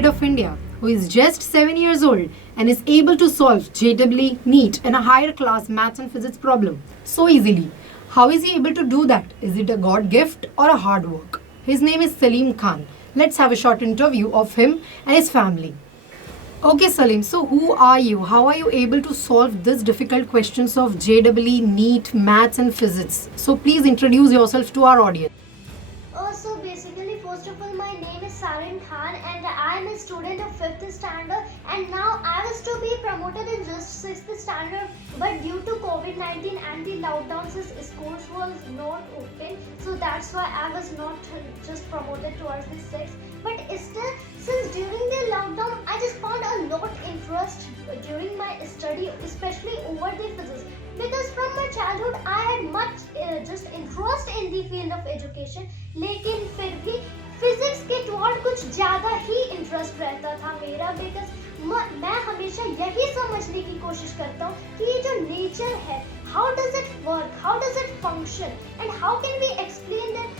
kid of India who is just 7 years old and is able to solve JEE, NEET and a higher class maths and physics problem so easily. How is he able to do that? Is it a God gift or a hard work? His name is Salim Khan. Let's have a short interview of him and his family. Okay, Salim, so who are you? How are you able to solve these difficult questions of JEE, NEET, maths and physics? So please introduce yourself to our audience. So basically, first of all, my name is Salim Khan and I am a student of 5th standard, and now I was to be promoted in just 6th standard, but due to COVID-19 and the lockdown, since schools was not open, so that's why I was not just promoted towards the 6th. But still, since during the lockdown, I just found a lot interest during my study, especially over the physics. Because from my childhood I had much just interest in the field of education, लेकिन फिर भी physics के toward कुछ ज़्यादा ही interest रहता था मेरा, because मैं हमेशा यही समझने की कोशिश करता हूँ कि ये जो नेचर है, how does it work, how does it function and how can we explain that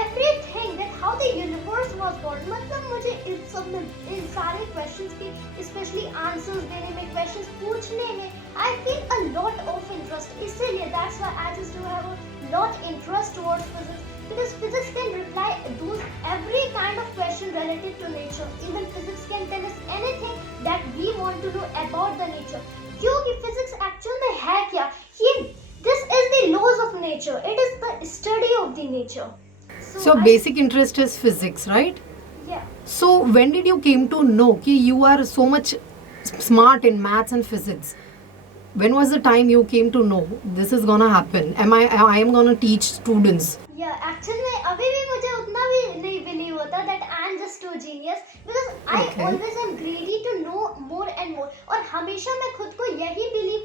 everything, that how the universe was born. मतलब मुझे इन सब में, इन सारे क्वेश्चंस के स्पेशली आंसर्स देने में, क्वेश्चंस पूछने में I feel a lot of interest. इसीलिए that's why I just do have a lot interest towards physics, because physics can reply those every kind of question related to nature. Even physics can tell us anything that we want to know about the nature. क्योंकि physics actual में है क्या? ये this is the laws of nature. It is the study of the nature. So basic interest is physics, right? Yeah. So when did you came to know कि you are so much smart in maths and physics? When was the time you came to know this is gonna happen? I am gonna teach students? Actually में अभी भी मुझे उतना भी नहीं believe होता that I am just too genius, because I always am greedy to know more and more. और हमेशा मैं खुद को यही बिलीव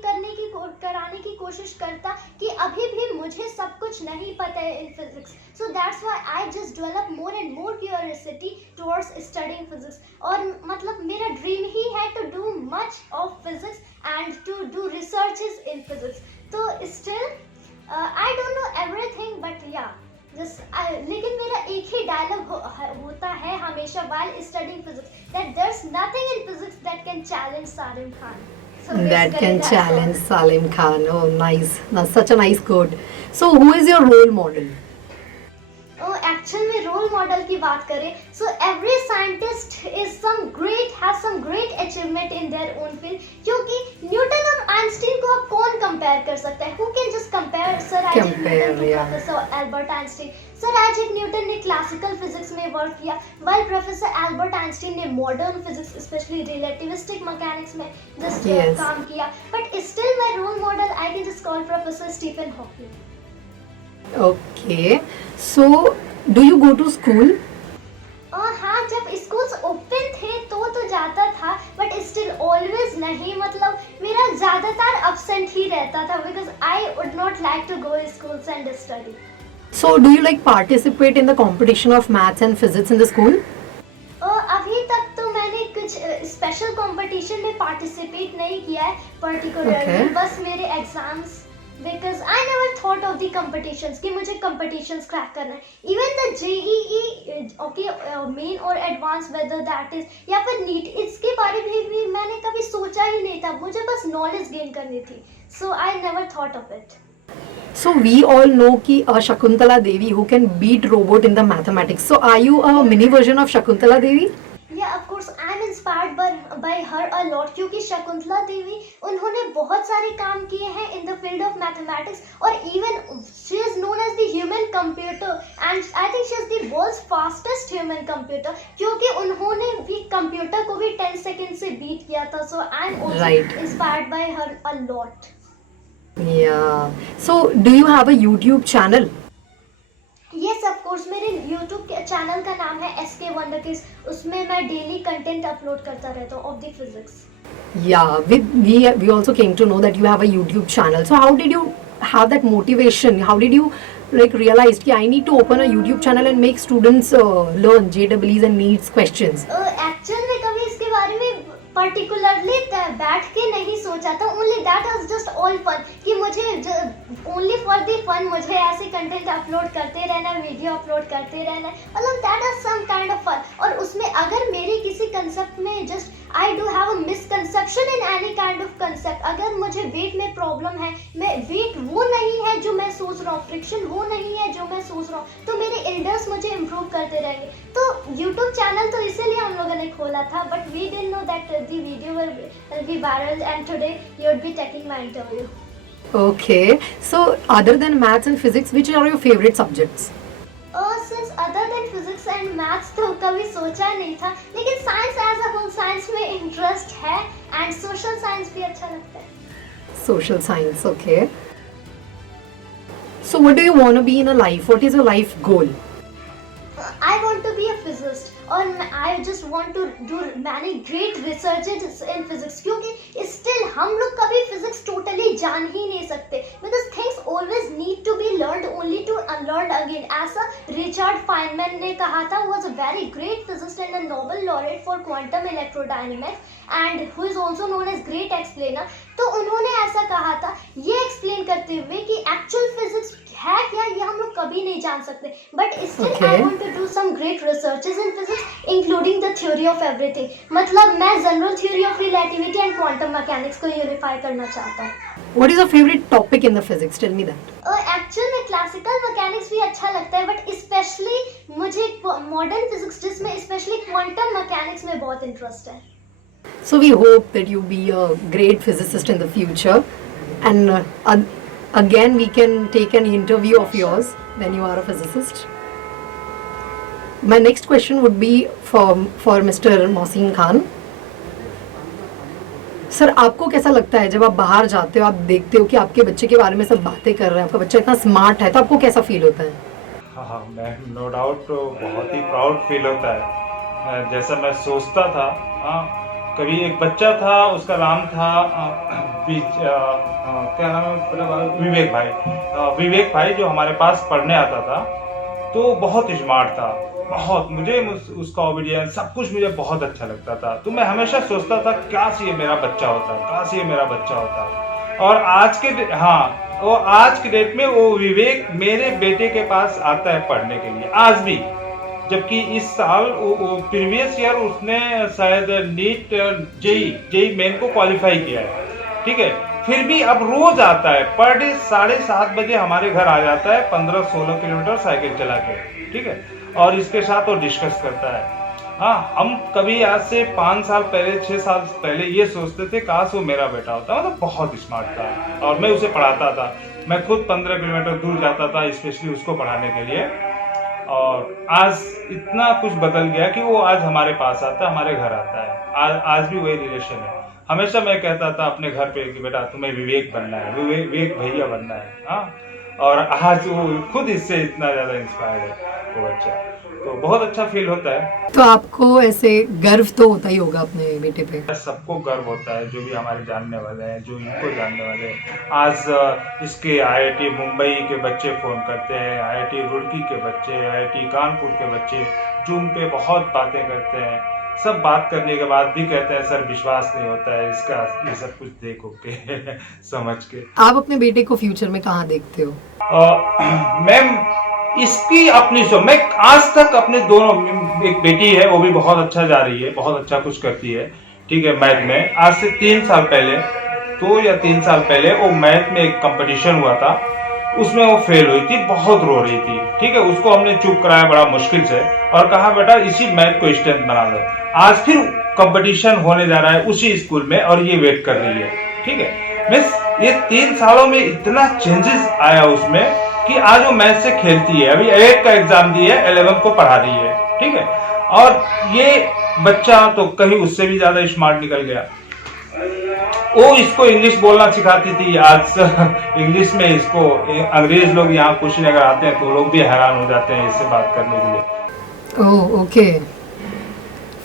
कराने की कोशिश करता कि अभी भी मुझे सब कुछ नहीं पता है in physics. So that's why I just develop more and more curiosity towards studying physics. और मतलब मेरा ड्रीम ही है to do much of physics and to do researches in physics. तो still I don't know everything, but yeah, लेकिन मेरा एक ही dialogue होता है हमेशा while studying physics, that there's nothing in physics that can challenge Salim Khan. So that can challenge Salim Khan. Oh, nice. That's such a nice quote. So who is your role model? Actual में role model की बात करें, so every scientist is some great, has some great achievement in their own field. क्योंकि Newton और Einstein को आप कौन compare कर सकता है? Who can just compare sir Isaac Newton to professor Albert Einstein? Sir Isaac Newton ने classical physics में वर्क किया, व्हाइल प्रोफेसर एल्बर्ट आइंस्टीन ने modern physics specially relativistic mechanics में जस्ट काम किया. But still my role model I can just call professor Stephen Hawking. Okay, so do you go to school? हाँ, जब schools open थे तो जाता था, बट स्टिल ऑलवेज नहीं. मतलब मेरा ज़्यादातर अब्सेंट ही रहता था, because I would not like to go schools and study. So do you like participate in the competition of maths and physics in the school? अभी तक तो मैंने कुछ स्पेशल कंपटीशन में पार्टिसिपेट नहीं किया है पर्टिकुलरली. बस मेरे exams, because I never thought of the competitions कि मुझे competitions crack करना है. Even the JEE, okay, main और advanced, whether that is या फिर NEET, इसके बारे में भी मैंने कभी सोचा ही नहीं था. मुझे बस knowledge gain करनी थी. So I never thought of it. So we all know कि Shakuntala Devi who can beat robot in the mathematics. So are you a mini version of Shakuntala Devi? Yeah, of course, I am inspired by her a lot. क्योंकि शकुंतला देवी, उन्होंने बहुत सारे काम किए हैं in the field of mathematics, और even she is known as the human computer, and I think she is the world's fastest human computer, क्योंकि उन्होंने भी कंप्यूटर को भी 10 सेकंड से बीट किया था. So I am also inspired by her a lot. Yeah. So do you have a YouTube channel? Yes, of course. मेरे YouTube channel का नाम है SK Wonder Kids. उसमें मैं डेली कंटेंट अपलोड करता रहता हूँ of the physics. Yeah, we also came to know that you have a YouTube channel. So how did you have that motivation? How did you like realize कि I need to open a YouTube channel and make students learn JEEs and NEETs questions? Actual में कभी इसके बारे में particularly बैठ के नहीं सोचा था, only that was just all fun कि मुझे ओनली फॉर द फन मुझे ऐसे कंटेंट अपलोड करते रहना है, वीडियो अपलोड करते रहना है, मतलब that is some kind of fun. और उसमें अगर मेरी किसी कंसेप्ट में just I do have a misconception in any kind of concept, अगर मुझे वेट में प्रॉब्लम है, मैं वेट वो नहीं है जो मैं सोच रहा हूँ, फ्रिक्शन वो नहीं है जो मैं सोच रहा हूँ, तो मेरे एल्डर्स मुझे इम्प्रूव करते रहेंगे। तो यूट्यूब चैनल तो इसीलिए हम लोगों ने खोला था, but we didn't know that the video will be viral and today you will be taking my interview. Okay, so other than maths and physics, which are your favorite subjects? Since other than physics and maths तो कभी सोचा नहीं था, लेकिन science as a whole, science में interest है and social science भी अच्छा लगता है। Social science, okay. So what do you want to be in a life? What is your life goal? I want to be a physicist और I just want to do many great researches in physics, क्योंकि still हम लोग कभी physics totally जान ही नहीं सकते, because things always need to be learned only to unlearn again. ऐसा Richard Feynman ने कहा था, was a very great physicist and a Nobel laureate for quantum electrodynamics and who is also known as great explainer. तो उन्होंने ऐसा कहा था, ये एक्सप्लेन करते हुए कि एक्चुअल फिजिक्स है क्या ये हम लोग कभी नहीं जान सकते, but still I want to do some great researches in physics including the theory of everything. मतलब मैं general theory of relativity and quantum mechanics को यूनिफाई करना चाहता हूँ। What is your favorite topic in the physics? Tell me that. Actual में classical mechanics भी अच्छा लगता है, बट स्पेशली मुझे मॉडर्न फिजिक्स जिसमें स्पेशली क्वांटम मैकेनिक्स में बहुत इंटरेस्ट है। So we hope that you be a great physicist in the future, and again we can take an interview of yours when you are a physicist. My next question would be for Mr. Mohsin Khan. Sir, आपको कैसा लगता है जब आप बाहर जाते हो, आप देखते हो कि आपके बच्चे के बारे में सब बातें कर रहे हैं, आपका बच्चा इतना स्मार्ट है, तो आपको कैसा फील होता है? हाँ मैम, नो डाउट बहुत ही प्राउड फील होता है। जैसा मैं सोचता था, कभी एक बच्चा था, उसका नाम था क्या नाम है, विवेक भाई जो हमारे पास पढ़ने आता था, तो बहुत स्मार्ट था, बहुत, मुझे उसका ओबीडियंस सब कुछ मुझे बहुत अच्छा लगता था। तो मैं हमेशा सोचता था काश ये मेरा बच्चा होता, काश ये मेरा बच्चा होता। और आज के डेट में वो विवेक मेरे बेटे के पास आता है पढ़ने के लिए आज भी, जबकि इस साल प्रीवियस ईयर उसने शायद नीट जेई मेन को क्वालिफाई किया है, ठीक है, फिर भी अब रोज आता है, पर डे 7:30 बजे हमारे घर आ जाता है, 15-16 किलोमीटर साइकिल चला के, ठीक है, और इसके साथ वो डिस्कस करता है। हाँ, हम कभी आज से 5 साल पहले, 6 साल पहले ये सोचते थे काश वो मेरा बेटा होता, मतलब बहुत स्मार्ट था, और मैं उसे पढ़ाता था, मैं खुद 15 किलोमीटर दूर जाता था स्पेशली उसको पढ़ाने के लिए। और आज इतना कुछ बदल गया कि वो आज हमारे पास आता है, हमारे घर आता है, आज भी वही रिलेशन है। हमेशा मैं कहता था अपने घर पे कि बेटा तुम्हें विवेक बनना है, विवेक भैया बनना है, हाँ, और आज वो खुद इससे इतना ज्यादा इंस्पायर्ड है वो बच्चा, तो बहुत अच्छा फील होता है। तो आपको ऐसे गर्व तो होता ही होगा अपने बेटे पे? सबको गर्व होता है, जो भी हमारे जानने वाले हैं, जो इनको जानने वाले हैं। आज इसके IIT मुंबई के बच्चे फ़ोन करते हैं, IIT रुड़की के बच्चे, IIT कानपुर के बच्चे जूम पे बहुत बातें करते हैं, सब बात करने के बाद भी कहते हैं सर विश्वास नहीं होता है इसका, ये सब कुछ देखो के समझ के। आप अपने बेटे को फ्यूचर में कहाँ देखते हो? मैम, इसकी अपनी मैं आज तक अपने दोनों, एक बेटी है वो भी बहुत अच्छा जा रही है, बहुत अच्छा कुछ करती है, ठीक है, मैथ में। आज से 3 साल पहले, 2 या 3 साल पहले वो मैथ में एक कंपटीशन हुआ था, उसमें वो फेल हुई थी, बहुत रो रही थी, ठीक है, उसको हमने चुप कराया बड़ा मुश्किल से और कहा बेटा इसी मैथ को स्ट्रेंथ बना दो। आज फिर कंपटीशन होने जा रहा है उसी स्कूल में और ये वेट कर रही है, ठीक है। मिस, ये 3 सालों में इतना चेंजेस आया उसमें कि आज वो मैथ से खेलती है, अभी 8 का एग्जाम दी है, 11 को पढ़ा रही है, ठीक है, और ये बच्चा तो कहीं उससे भी ज्यादा स्मार्ट निकल गया। वो इसको इंग्लिश बोलना सिखाती थी, आज इंग्लिश में इसको, अंग्रेज लोग यहाँ कुशीनगर आते हैं तो लोग भी हैरान हो जाते हैं इससे बात करने के लिए। ओह ओके,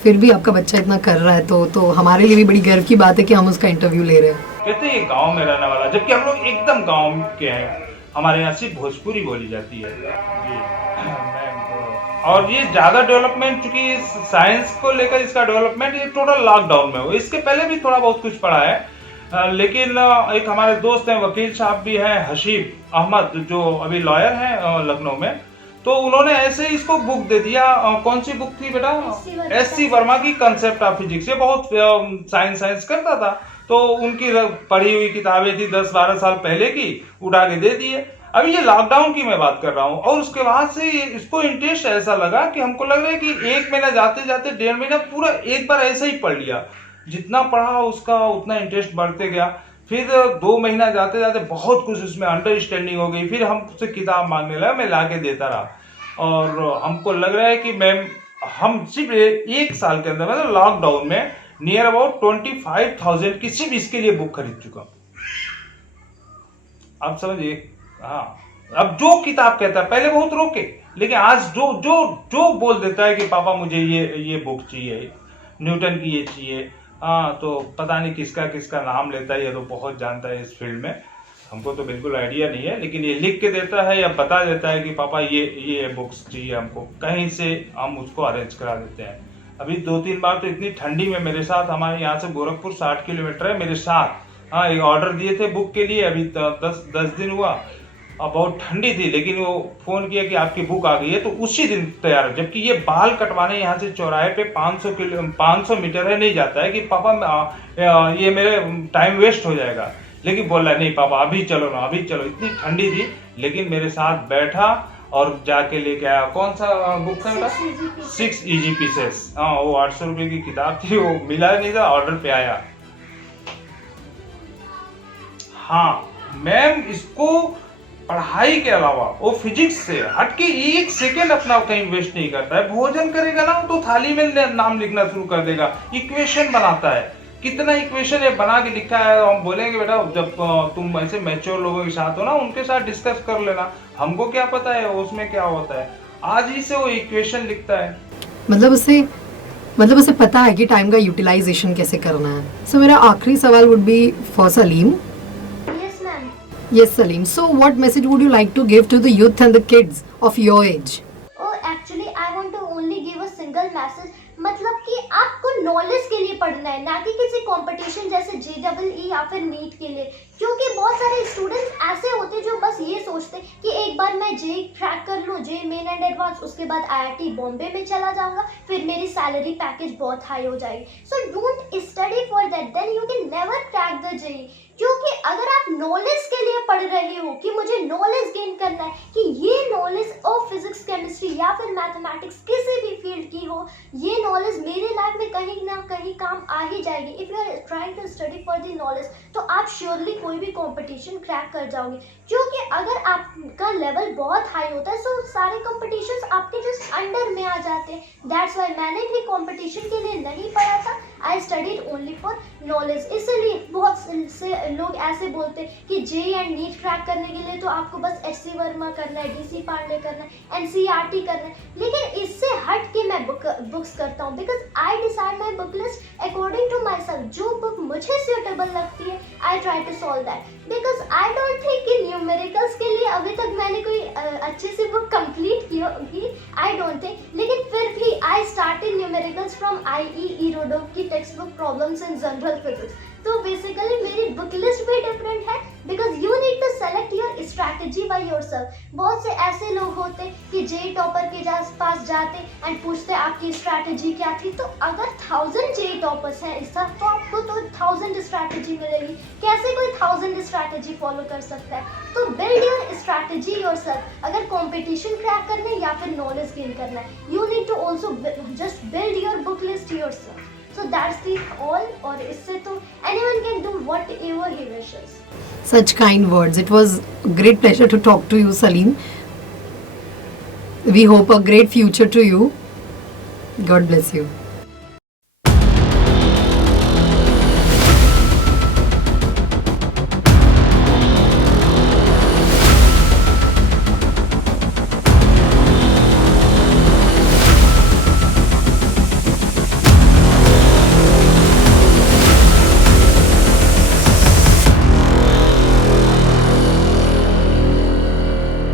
फिर भी आपका बच्चा इतना कर रहा है तो हमारे लिए भी बड़ी गर्व की बात है कि हम उसका इंटरव्यू ले रहे हैं। कहते हैं ये गांव में रहने वाला, जबकि हम लोग एकदम गांव के हैं, हमारे यहाँ सिर्फ भोजपुरी बोली जाती है। जी मैम, और ये ज़्यादा डेवलपमेंट, चूंकि साइंस को लेकर इसका डेवलपमेंट ये टोटल लॉकडाउन में हुआ। इसके पहले भी थोड़ा बहुत कुछ पढ़ा है, लेकिन एक हमारे दोस्त हैं, वकील साहब भी हैं, हशीब अहमद, जो अभी लॉयर हैं लखनऊ में, तो उन्होंने ऐसे ही इसको बुक दे दिया। कौन सी बुक थी बेटा? एस.सी. वर्मा की कंसेप्ट ऑफ फिजिक्स। ये बहुत साइंस करता था, तो उनकी पढ़ी हुई किताबें थी 10-12 साल पहले की, उठा के दे दिए। अभी ये लॉकडाउन की मैं बात कर रहा हूँ, और उसके बाद से इसको इंटरेस्ट ऐसा लगा कि हमको लग रहा है कि 1 महीना जाते जाते 1.5 महीना पूरा एक बार ऐसे ही पढ़ लिया। जितना पढ़ा उसका उतना इंटरेस्ट बढ़ते गया। फिर 2 महीना जाते जाते बहुत कुछ उसमें अंडरस्टैंडिंग हो गई। फिर हमसे किताब मांगने लगा, मैं लाके देता रहा। और हमको लग रहा है कि हम सिर्फ 1 साल के अंदर, मतलब लॉकडाउन में, नियर अबाउट 25,000 की सिर्फ इसके लिए बुक खरीद चुका। आप समझिए। हाँ, अब जो किताब कहता है, पहले बहुत रोके, लेकिन आज जो जो जो बोल देता है कि पापा मुझे ये बुक चाहिए, न्यूटन की ये चाहिए, हाँ, तो पता नहीं किसका किसका नाम लेता है, ये तो बहुत जानता है इस फील्ड में, हमको तो बिल्कुल आइडिया नहीं है, लेकिन ये लिख के देता है या बता देता है कि पापा ये बुक्स चाहिए हमको, कहीं से हम उसको अरेंज करा देते हैं। अभी 2-3 बार तो इतनी ठंडी में मेरे साथ, हमारे यहाँ से गोरखपुर 60 किलोमीटर है, मेरे साथ, हाँ, एक ऑर्डर दिए थे बुक के लिए, अभी 10 दिन हुआ, और बहुत ठंडी थी, लेकिन वो फोन किया कि आपकी बुक आ गई है, तो उसी दिन तैयार है। जबकि ये बाल कटवाने यहाँ से चौराहे पे 500 मीटर है, नहीं जाता है कि पापा ये मेरे टाइम वेस्ट हो जाएगा, लेकिन बोल रहा है नहीं पापा अभी चलो ना, अभी चलो। इतनी ठंडी थी, लेकिन मेरे साथ बैठा और जाके लेके आया। कौन सा बुक था? 6 इजी पीसेस। हाँ, वो 800 रुपये की किताब थी, वो मिला नहीं था, ऑर्डर पे आया। हाँ मैम, इसको पढ़ाई के अलावा वो फिजिक्स से हटके 1 सेकेंड अपना कहीं वेस्ट नहीं करता है। भोजन करेगा ना तो थाली में नाम लिखना शुरू कर देगा, इक्वेशन बनाता है। कितना इक्वेशन है बना के लिखा है, हम बोलेंगे बेटा जब तुम ऐसे मैच्योर लोगों के साथ हो ना, उनके साथ डिस्कस कर लेना, हमको क्या पता है उसमें क्या होता है। आज ही से वो इक्वेशन लिखता है। मतलब उसे पता है कि टाइम का यूटिलाइजेशन कैसे करना है। सो मेरा आखिरी सवाल would be for Salim. Yes, Salim. So, what message would you like to give to the youth and the kids of your age? Oh, actually, I want to only give a single message. मतलब कि आपको knowledge के लिए पढ़ना है, ना कि किसी कंपटीशन जैसे JEE या फिर नीट के लिए। क्योंकि बहुत सारे स्टूडेंट्स ऐसे होते हैं जो बस ये सोचते हैं कि एक बार मैं JEE क्रैक कर लूँ, JEE मेन एंड एडवांस, उसके बाद IIT बॉम्बे में चला जाऊंगा, फिर मेरी सैलरी पैकेज बहुत हाई हो जाएगी। So don't study for that, then you can never crack the JEE। क्योंकि अगर आप नॉलेज के लिए पढ़ रहे हो कि मुझे नॉलेज गेन करना है, कि ये नॉलेज ऑफ फिजिक्स, केमिस्ट्री या फिर मैथमेटिक्स किसी भी फील्ड की हो, ये नॉलेज मेरे लाइफ में कहीं ना कहीं काम आ ही जाएगी। If you are trying to study for the knowledge, तो आप श्योरली कोई भी कंपटीशन क्रैक कर जाओगे। क्योंकि अगर आपका लेवल बहुत हाई होता है, सो सारे कंपटीशंस आपके जस्ट अंडर में आ जाते हैं। दैट्स व्हाई मैंने भी कंपटीशन के लिए नहीं पढ़ा था, I studied only for knowledge. इसलिए बहुत से लोग ऐसे बोलते हैं कि JEE एंड नीट क्रैक करने के लिए तो आपको बस HC वर्मा करना है, DC पांडे करना है, NCERT करना है। लेकिन इससे हट के मैं बुक्स करता हूँ, because I decide my book list according to my self. जो बुक मुझे सुटेबल लगती है, I try to solve that. Because I don't think कि न्यूमेरिकल्स के लिए अभी तक मैंने कोई अच्छी सी बुक कंप्लीट की होगी, आई डोंट थिंक। लेकिन फिर भी I started numericals from IE Irodov की text book problems in general physics. तो बेसिकली मेरी बुक लिस्ट भी डिफरेंट है, because you need to select your strategy by yourself. बहुत से ऐसे लोग होते कि JEE टॉपर के पास जाते एंड पूछते आपकी स्ट्रैटेजी क्या थी। तो अगर 1000 JEE टॉपर्स हैं इस साथ, तो आपको तो 1000 स्ट्रैटेजी मिलेगी। कैसे कोई 1000 स्ट्रैटेजी फॉलो कर सकता है? तो बिल्ड योर स्ट्रैटेजी योरसेल्फ। अगर कंपटीशन क्रैक करना है या फिर नॉलेज गेन करना है, you need to also just build your book list yourself. So that's the all, और इससे तो anyone can do whatever he wishes. Such kind words. It was a great pleasure to talk to you, Salim. We hope a great future to you. God bless you.